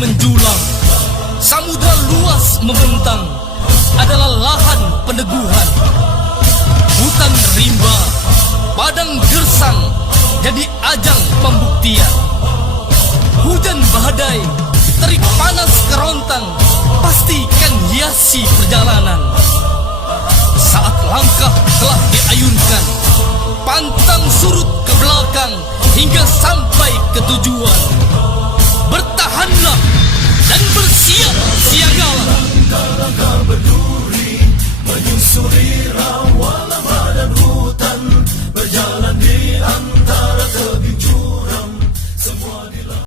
menjulang, samudra luas membentang, adalah lahan peneguhan. Hutan rimba, padang gersang, jadi ajang pembuktian. Hujan badai, terik panas kerontang, pastikan hiasi perjalanan. Saat langkah telah diayunkan, pantang surut ke belakang hingga sampai ke tujuan. Bertahanlah dan bersiap siagalah. Langkah berduri menyusuri rawa lembah dan hutan.